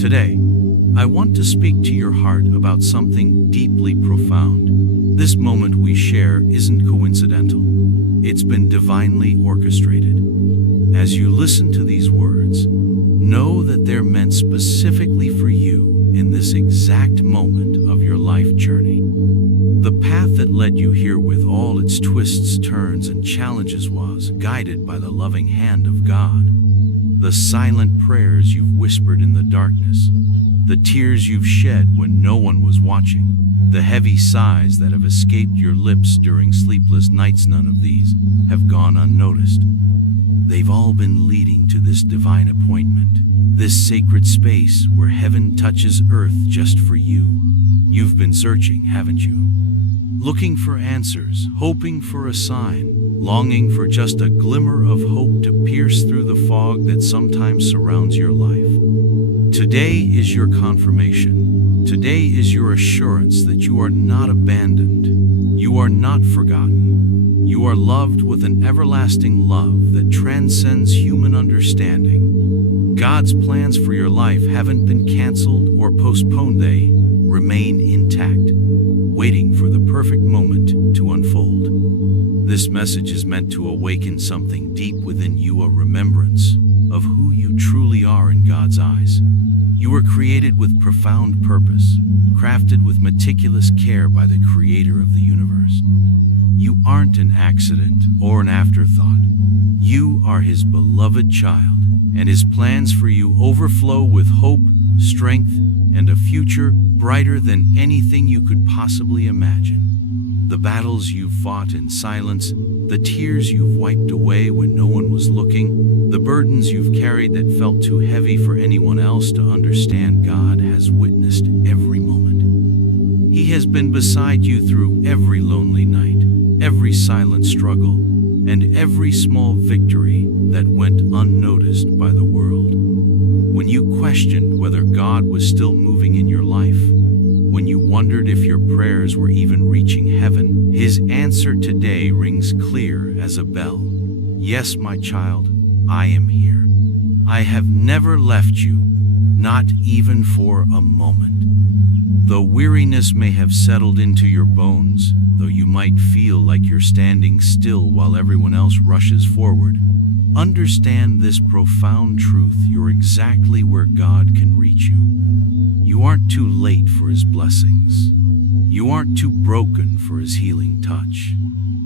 Today, I want to speak to your heart about something deeply profound. This moment we share isn't coincidental. It's been divinely orchestrated. As you listen to these words, know that they're meant specifically for you in this exact moment of your life journey. The path that led you here with all its twists, turns, and challenges was guided by the loving hand of God. The silent prayers you've whispered in the darkness, the tears you've shed when no one was watching, the heavy sighs that have escaped your lips during sleepless nights, none of these have gone unnoticed. They've all been leading to this divine appointment, this sacred space where heaven touches earth just for you. You've been searching, haven't you? Looking for answers, hoping for a sign, longing for just a glimmer of hope to pierce through the fog that sometimes surrounds your life. Today is your confirmation. Today is your assurance that you are not abandoned. You are not forgotten. You are loved with an everlasting love that transcends human understanding. God's plans for your life haven't been canceled or postponed. They remain intact, waiting for the perfect moment to unfold. This message is meant to awaken something deep within you, a remembrance of who you truly are in God's eyes. You were created with profound purpose, crafted with meticulous care by the Creator of the universe. You aren't an accident or an afterthought. You are His beloved child, and His plans for you overflow with hope, strength, and a future brighter than anything you could possibly imagine. The battles you've fought in silence, the tears you've wiped away when no one was looking, the burdens you've carried that felt too heavy for anyone else to understand, God has witnessed every moment. He has been beside you through every lonely night, every silent struggle, and every small victory that went unnoticed by the world. When you questioned whether God was still moving in your life, when you wondered if your prayers were even reaching heaven, His answer today rings clear as a bell. Yes, my child, I am here. I have never left you, not even for a moment. Though weariness may have settled into your bones, though you might feel like you're standing still while everyone else rushes forward, understand this profound truth: you're exactly where God can reach you. You aren't too late for His blessings. You aren't too broken for His healing touch.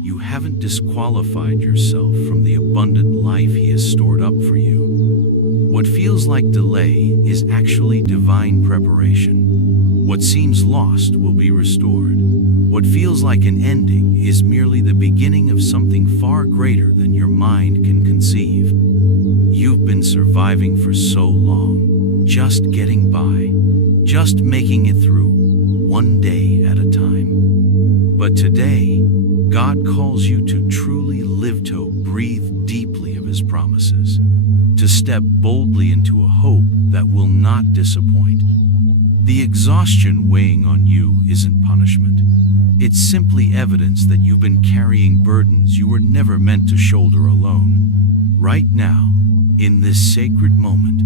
You haven't disqualified yourself from the abundant life He has stored up for you. What feels like delay is actually divine preparation. What seems lost will be restored. What feels like an ending is merely the beginning of something far greater than your mind can conceive. You've been surviving for so long, just getting by, just making it through, one day at a time. But today, God calls you to truly live, to breathe deeply of His promises, to step boldly into a hope that will not disappoint. The exhaustion weighing on you isn't punishment. It's simply evidence that you've been carrying burdens you were never meant to shoulder alone. Right now, in this sacred moment,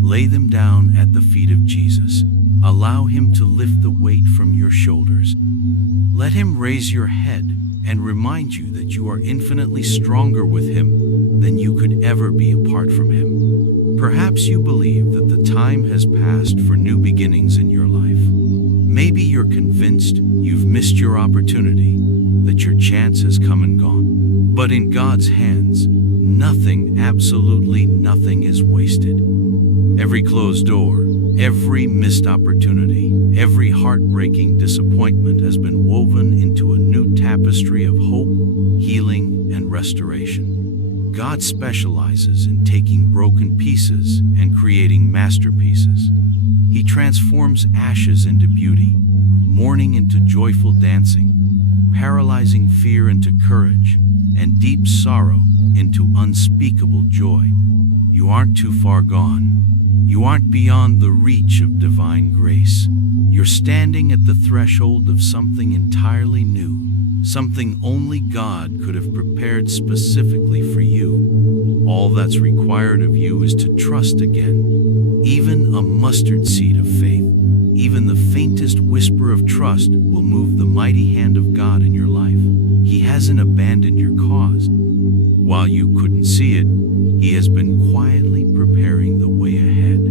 lay them down at the feet of Jesus. Allow Him to lift the weight from your shoulders. Let Him raise your head and remind you that you are infinitely stronger with Him than you could ever be apart from Him. Perhaps you believe that the time has passed for new beginnings in your life. Maybe you're convinced you've missed your opportunity, that your chance has come and gone. But in God's hands, nothing, absolutely nothing is wasted. Every closed door, every missed opportunity, every heartbreaking disappointment has been woven into a new tapestry of hope, healing, and restoration. God specializes in taking broken pieces and creating masterpieces. He transforms ashes into beauty, mourning into joyful dancing, paralyzing fear into courage, and deep sorrow into unspeakable joy. You aren't too far gone. You aren't beyond the reach of divine grace. You're standing at the threshold of something entirely new, something only God could have prepared specifically for you. All that's required of you is to trust again. Even a mustard seed of faith, even the faintest whisper of trust will move the mighty hand of God in your life. He hasn't abandoned your cause. While you couldn't see it, He has been quietly preparing the way ahead.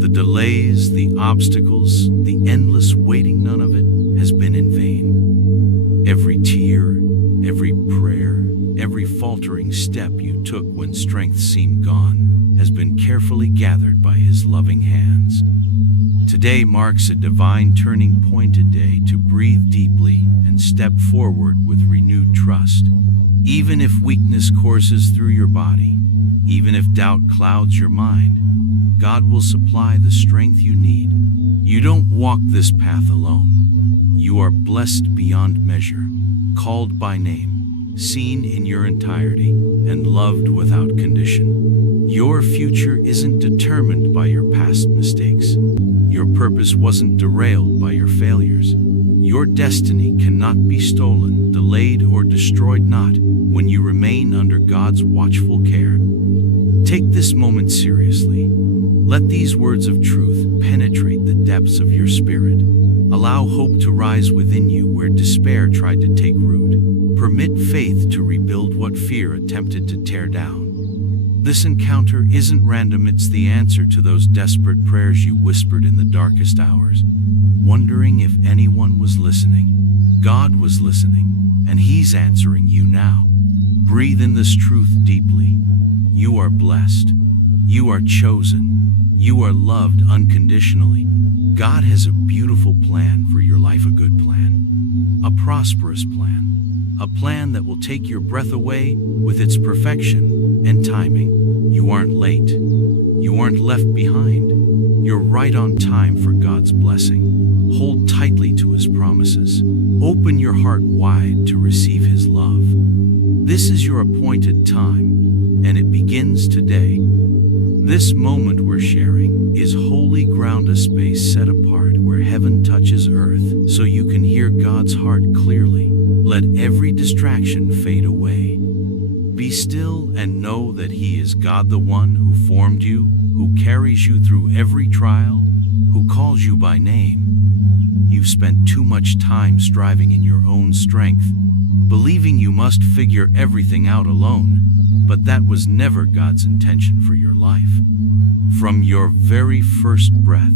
The delays, the obstacles, the endless waiting, none of it has been in vain. Every tear, every prayer, every faltering step you took when strength seemed gone has been carefully gathered by His loving hands. Today marks a divine turning point, a day to breathe deeply and step forward with renewed trust. Even if weakness courses through your body, even if doubt clouds your mind, God will supply the strength you need. You don't walk this path alone. You are blessed beyond measure, called by name, seen in your entirety, and loved without condition. Your future isn't determined by your past mistakes. Your purpose wasn't derailed by your failures. Your destiny cannot be stolen, delayed, or destroyed, not when you remain under God's watchful care. Take this moment seriously. Let these words of truth penetrate the depths of your spirit. Allow hope to rise within you where despair tried to take root. Permit faith to rebuild what fear attempted to tear down. This encounter isn't random, it's the answer to those desperate prayers you whispered in the darkest hours, wondering if anyone was listening. God was listening, and He's answering you now. Breathe in this truth deeply. You are blessed. You are chosen. You are loved unconditionally. God has a beautiful plan for your life, a good plan, a prosperous plan, a plan that will take your breath away with its perfection and timing. You aren't late. You aren't left behind. You're right on time for God's blessing. Hold tightly to His promises. Open your heart wide to receive His love. This is your appointed time, and it begins today. This moment we're sharing is holy ground, a space set apart where heaven touches earth so you can hear God's heart clearly. Let every distraction fade away. Be still and know that He is God, the one who formed you, who carries you through every trial, who calls you by name. You've spent too much time striving in your own strength, believing you must figure everything out alone, but that was never God's intention for your life. From your very first breath,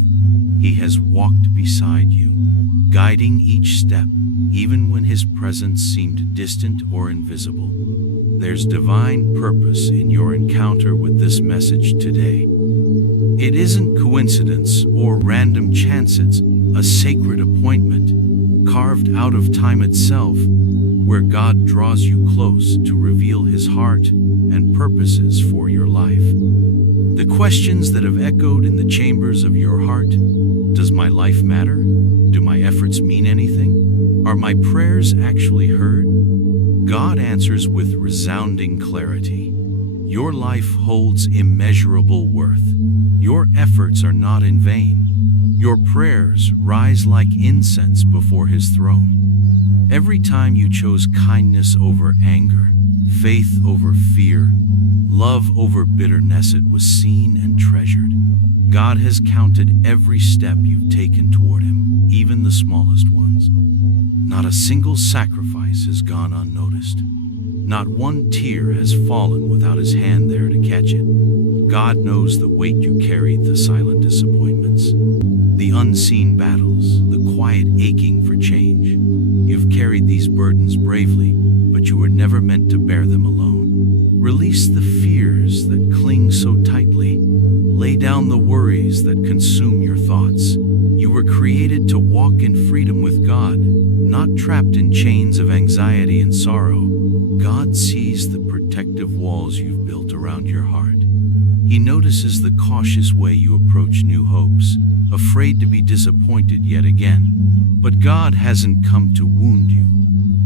He has walked beside you, guiding each step, even when His presence seemed distant or invisible. There's divine purpose in your encounter with this message today. It isn't coincidence or random chance, it's a sacred appointment, carved out of time itself, where God draws you close to reveal His heart and purposes for your life. The questions that have echoed in the chambers of your heart: does my life matter? Do my efforts mean anything? Are my prayers actually heard? God answers with resounding clarity. Your life holds immeasurable worth. Your efforts are not in vain. Your prayers rise like incense before His throne. Every time you chose kindness over anger, faith over fear, love over bitterness, it was seen and treasured. God has counted every step you've taken toward Him, even the smallest ones. Not a single sacrifice has gone unnoticed. Not one tear has fallen without His hand there to catch it. God knows the weight you carried, the silent disappointments, the unseen battles, the quiet aching for change. You've carried these burdens bravely, but you were never meant to bear them alone. Release the fears that cling so tightly. Lay down the worries that consume your thoughts. You were created to walk in freedom with God, not trapped in chains of anxiety and sorrow. God sees the protective walls you've built around your heart. He notices the cautious way you approach new hopes, afraid to be disappointed yet again. But God hasn't come to wound you.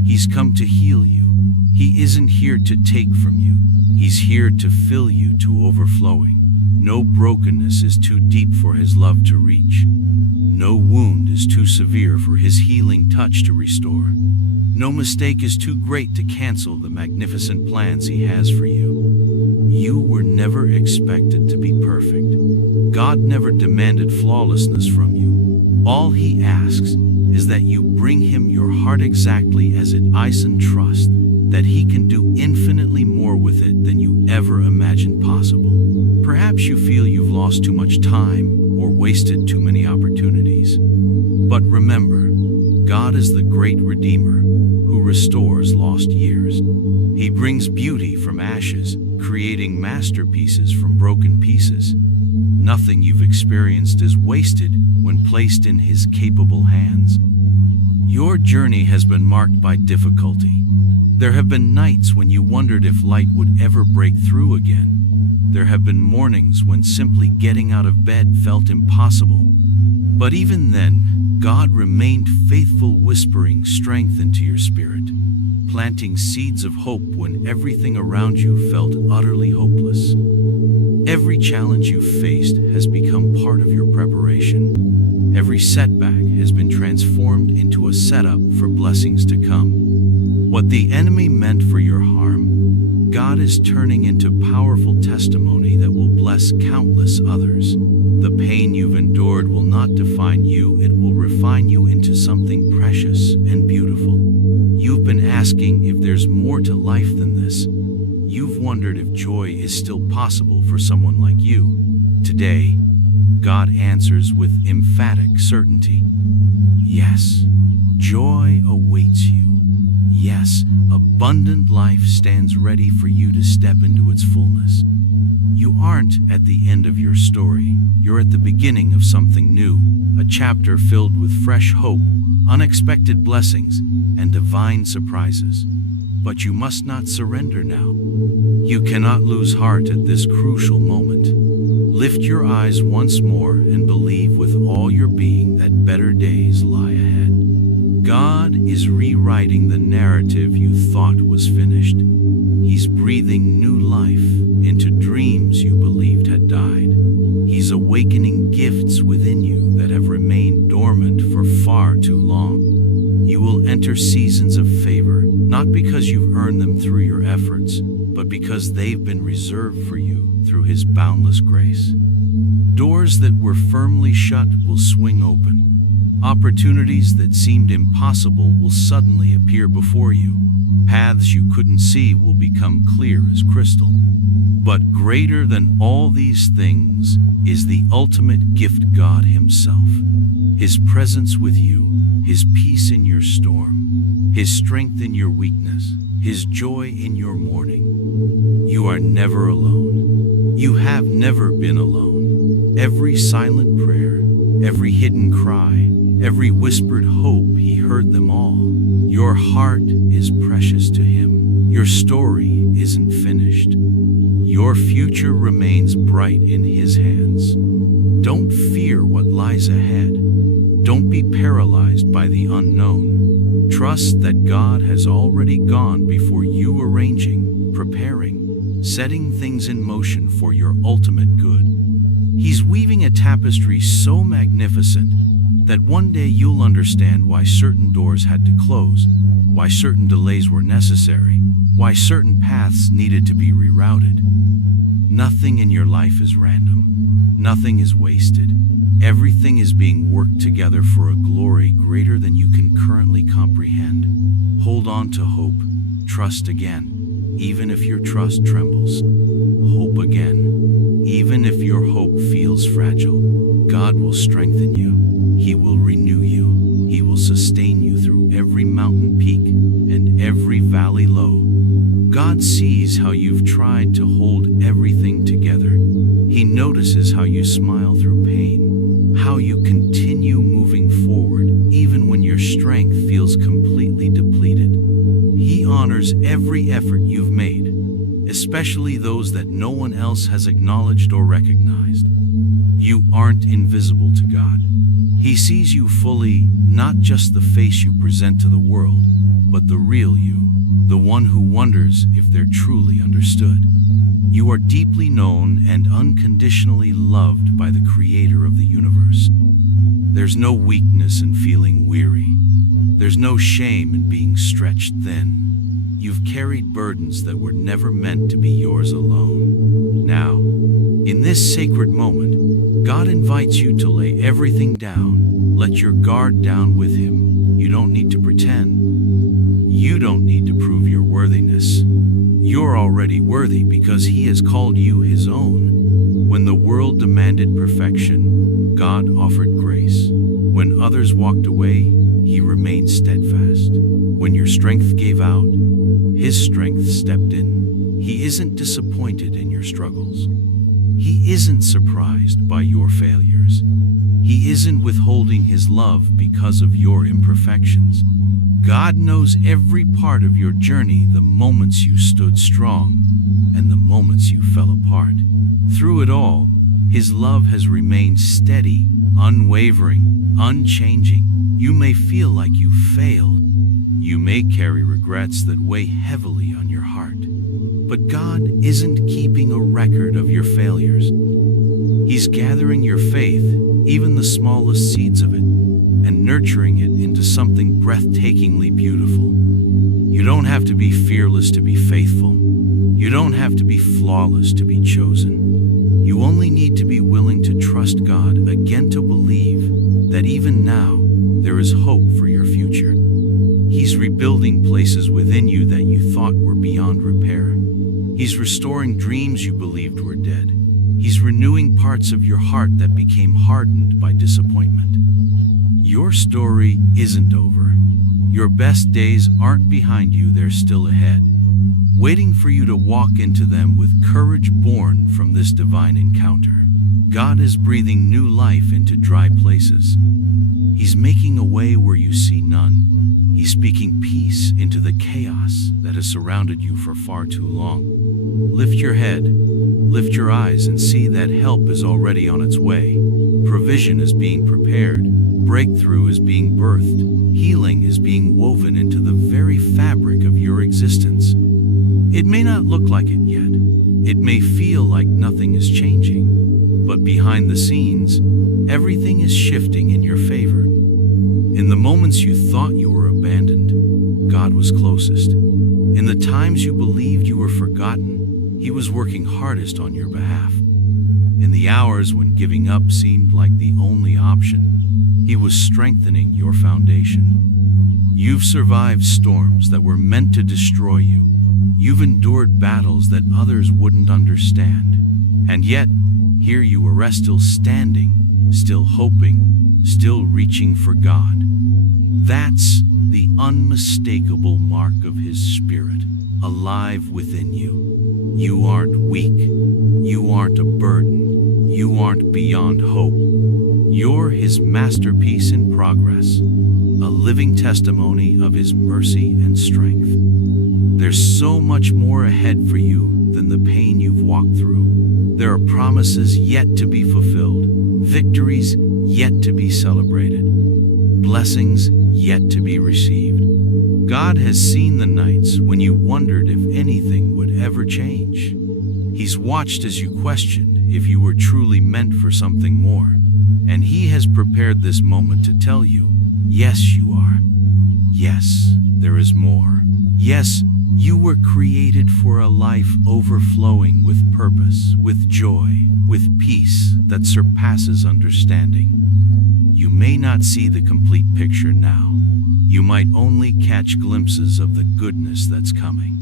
He's come to heal you. He isn't here to take from you. He's here to fill you to overflowing. No brokenness is too deep for His love to reach. No wound is too severe for His healing touch to restore. No mistake is too great to cancel the magnificent plans He has for you. You were never expected to be perfect. God never demanded flawlessness from you. All He asks is that you bring Him your heart exactly as it is and trust that He can do infinitely more with it than you ever imagined possible. Perhaps you feel you've lost too much time or wasted too many opportunities. But remember, God is the great Redeemer who restores lost years. He brings beauty from ashes, creating masterpieces from broken pieces. Nothing you've experienced is wasted when placed in His capable hands. Your journey has been marked by difficulty. There have been nights when you wondered if light would ever break through again. There have been mornings when simply getting out of bed felt impossible. But even then, God remained faithful, whispering strength into your spirit, planting seeds of hope when everything around you felt utterly hopeless. Every challenge you faced has become part of your preparation. Every setback has been transformed into a setup for blessings to come. What the enemy meant for your harm, God is turning into powerful testimony that will bless countless others. The pain you've endured will not define you, it will refine you into something precious and beautiful. You've been asking if there's more to life than this. You've wondered if joy is still possible for someone like you. Today, God answers with emphatic certainty. Yes, joy awaits you. Yes, abundant life stands ready for you to step into its fullness. You aren't at the end of your story. You're at the beginning of something new, a chapter filled with fresh hope, unexpected blessings, and divine surprises. But you must not surrender now. You cannot lose heart at this crucial moment. Lift your eyes once more and believe with all your being that better days lie ahead. God is rewriting the narrative you thought was finished. He's breathing new life into dreams you believed had died. He's awakening gifts within you that have remained dormant for far too long. You will enter seasons of favor, not because you've earned them through your efforts, but because they've been reserved for you through His boundless grace. Doors that were firmly shut will swing open. Opportunities that seemed impossible will suddenly appear before you. Paths you couldn't see will become clear as crystal. But greater than all these things is the ultimate gift, God Himself. His presence with you, His peace in your storm, His strength in your weakness, His joy in your mourning. You are never alone. You have never been alone. Every silent prayer, every hidden cry, every whispered hope, He heard them all. Your heart is precious to Him. Your story isn't finished. Your future remains bright in His hands. Don't fear what lies ahead. Don't be paralyzed by the unknown. Trust that God has already gone before you, arranging, preparing, setting things in motion for your ultimate good. He's weaving a tapestry so magnificent that one day you'll understand why certain doors had to close, why certain delays were necessary, why certain paths needed to be rerouted. Nothing in your life is random. Nothing is wasted. Everything is being worked together for a glory greater than you can currently comprehend. Hold on to hope. Trust again, even if your trust trembles. Hope again, even if your hope feels fragile. God will strengthen you. He will renew you. He will sustain you through every mountain peak and every valley low. God sees how you've tried to hold everything together. He notices how you smile through pain, how you continue moving forward even when your strength feels completely depleted. He honors every effort you've made, especially those that no one else has acknowledged or recognized. You aren't invisible to God. He sees you fully, not just the face you present to the world, but the real you. The one who wonders if they're truly understood. You are deeply known and unconditionally loved by the Creator of the universe. There's no weakness in feeling weary. There's no shame in being stretched thin. You've carried burdens that were never meant to be yours alone. Now, in this sacred moment, God invites you to lay everything down, let your guard down with Him. You don't need to pretend. You don't need to prove your worthiness. You're already worthy because He has called you His own. When the world demanded perfection, God offered grace. When others walked away, He remained steadfast. When your strength gave out, His strength stepped in. He isn't disappointed in your struggles. He isn't surprised by your failures. He isn't withholding His love because of your imperfections. God knows every part of your journey, the moments you stood strong and the moments you fell apart. Through it all, His love has remained steady, unwavering, unchanging. You may feel like you failed. You may carry regrets that weigh heavily on your heart. But God isn't keeping a record of your failures. He's gathering your faith, even the smallest seeds of it, and nurturing it into something breathtakingly beautiful. You don't have to be fearless to be faithful. You don't have to be flawless to be chosen. You only need to be willing to trust God again, to believe that even now there is hope for your future. He's rebuilding places within you that you thought were beyond repair. He's restoring dreams you believed were dead. He's renewing parts of your heart that became hardened by disappointment. Your story isn't over. Your best days aren't behind you, they're still ahead, waiting for you to walk into them with courage born from this divine encounter. God is breathing new life into dry places. He's making a way where you see none. He's speaking peace into the chaos that has surrounded you for far too long. Lift your head, lift your eyes, and see that help is already on its way. Provision is being prepared. Breakthrough is being birthed. Healing is being woven into the very fabric of your existence. It may not look like it yet. It may feel like nothing is changing. But behind the scenes, everything is shifting in your favor. In the moments you thought you were abandoned, God was closest. In the times you believed you were forgotten, He was working hardest on your behalf. In the hours when giving up seemed like the only option, He was strengthening your foundation. You've survived storms that were meant to destroy you. You've endured battles that others wouldn't understand. And yet, here you are, still standing, still hoping, still reaching for God. That's the unmistakable mark of His Spirit, alive within you. You aren't weak. You aren't a burden. You aren't beyond hope. You're His masterpiece in progress, a living testimony of His mercy and strength. There's so much more ahead for you than the pain you've walked through. There are promises yet to be fulfilled, victories yet to be celebrated, blessings yet to be received. God has seen the nights when you wondered if anything would ever change. He's watched as you questioned if you were truly meant for something more. And He has prepared this moment to tell you, yes, you are. Yes, there is more. Yes, you were created for a life overflowing with purpose, with joy, with peace that surpasses understanding. You may not see the complete picture now. You might only catch glimpses of the goodness that's coming.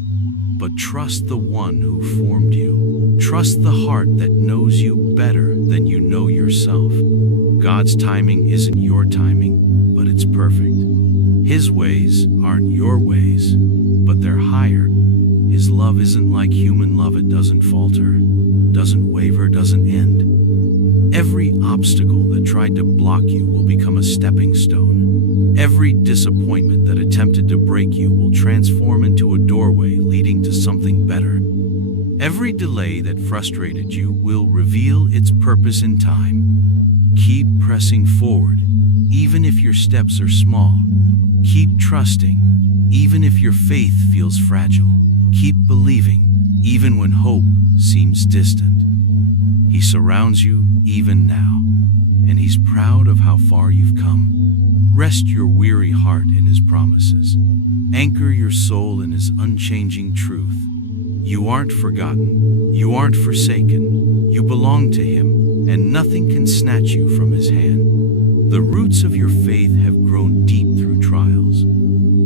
But trust the One who formed you. Trust the heart that knows you better than you know yourself. God's timing isn't your timing, but it's perfect. His ways aren't your ways, but they're higher. His love isn't like human love. It doesn't falter, doesn't waver, doesn't end. Every obstacle that tried to block you will become a stepping stone. Every disappointment that attempted to break you will transform into a doorway leading to something better. Every delay that frustrated you will reveal its purpose in time. Keep pressing forward, even if your steps are small. Keep trusting, even if your faith feels fragile. Keep believing, even when hope seems distant. He surrounds you even now, and He's proud of how far you've come. Rest your weary heart in His promises. Anchor your soul in His unchanging truth. You aren't forgotten. You aren't forsaken. You belong to Him, and nothing can snatch you from his hand. The roots of your faith have grown deep through trials.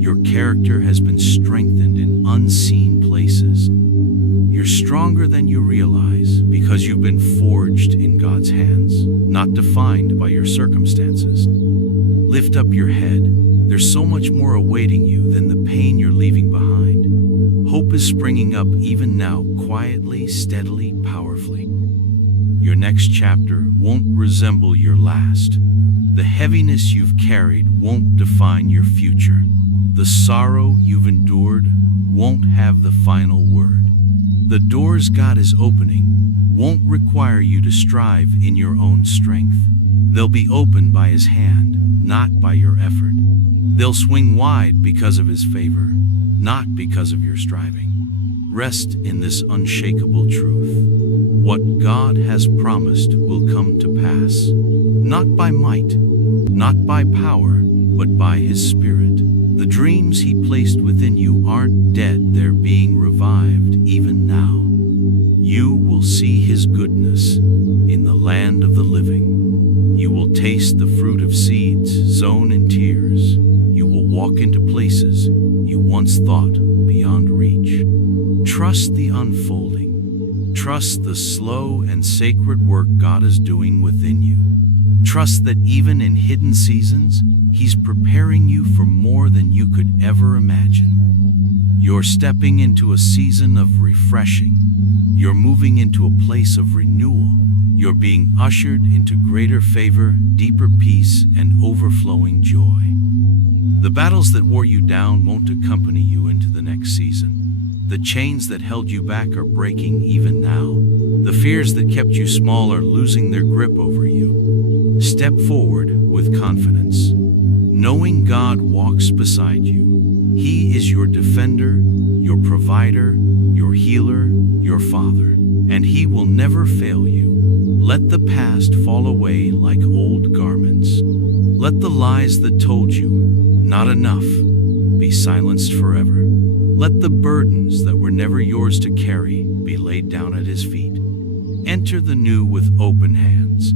Your character has been strengthened in unseen places. You're stronger than you realize because you've been forged in God's hands, not defined by your circumstances. Lift up your head. There's so much more awaiting you than the pain you're leaving behind. Hope is springing up even now, quietly, steadily, powerfully. Your next chapter won't resemble your last. The heaviness you've carried won't define your future. The sorrow you've endured won't have the final word. The doors God is opening won't require you to strive in your own strength. They'll be opened by His hand, not by your effort. They'll swing wide because of His favor, not because of your striving. Rest in this unshakable truth. What God has promised will come to pass, not by might, not by power, but by His Spirit. The dreams He placed within you aren't dead, they're being revived even now. You will see His goodness in the land of the living. You will taste the fruit of seeds sown in tears. You will walk into places you once thought beyond reach. Trust the unfolding. Trust the slow and sacred work God is doing within you. Trust that even in hidden seasons, He's preparing you for more than you could ever imagine. You're stepping into a season of refreshing. You're moving into a place of renewal. You're being ushered into greater favor, deeper peace, and overflowing joy. The battles that wore you down won't accompany you into the next season. The chains that held you back are breaking even now. The fears that kept you small are losing their grip over you. Step forward with confidence, knowing God walks beside you. He is your defender, your provider, your healer, your Father, and He will never fail you. Let the past fall away like old garments. Let the lies that told you not enough be silenced forever. Let the burdens that were never yours to carry be laid down at His feet. Enter the new with open hands.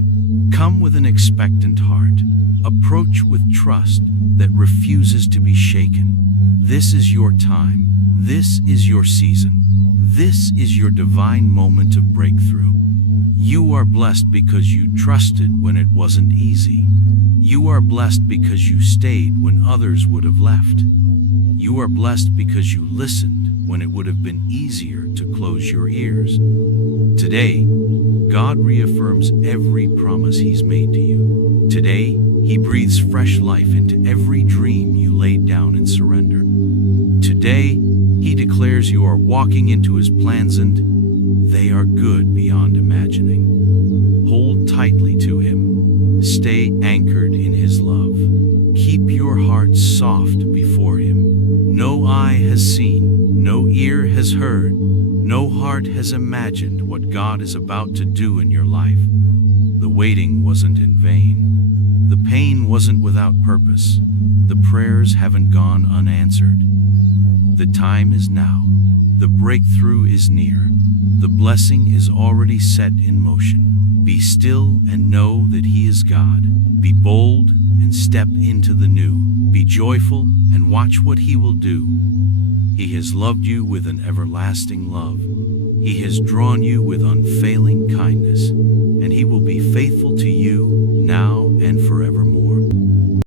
Come with an expectant heart. Approach with trust that refuses to be shaken. This is your time. This is your season. This is your divine moment of breakthrough. You are blessed because you trusted when it wasn't easy. You are blessed because you stayed when others would have left. You are blessed because you listened when it would have been easier to close your ears. Today, God reaffirms every promise He's made to you. Today, He breathes fresh life into every dream you laid down in surrender. Today, He declares you are walking into His plans and they are good beyond imagining. Hold tightly to Him. Stay anchored in His love. Keep your heart soft before Him. No eye has seen, no ear has heard, no heart has imagined what God is about to do in your life. The waiting wasn't in vain. The pain wasn't without purpose. The prayers haven't gone unanswered. The time is now. The breakthrough is near. The blessing is already set in motion. Be still and know that He is God. Be bold and step into the new. Be joyful and watch what He will do. He has loved you with an everlasting love. He has drawn you with unfailing kindness, and He will be faithful to you now and forevermore.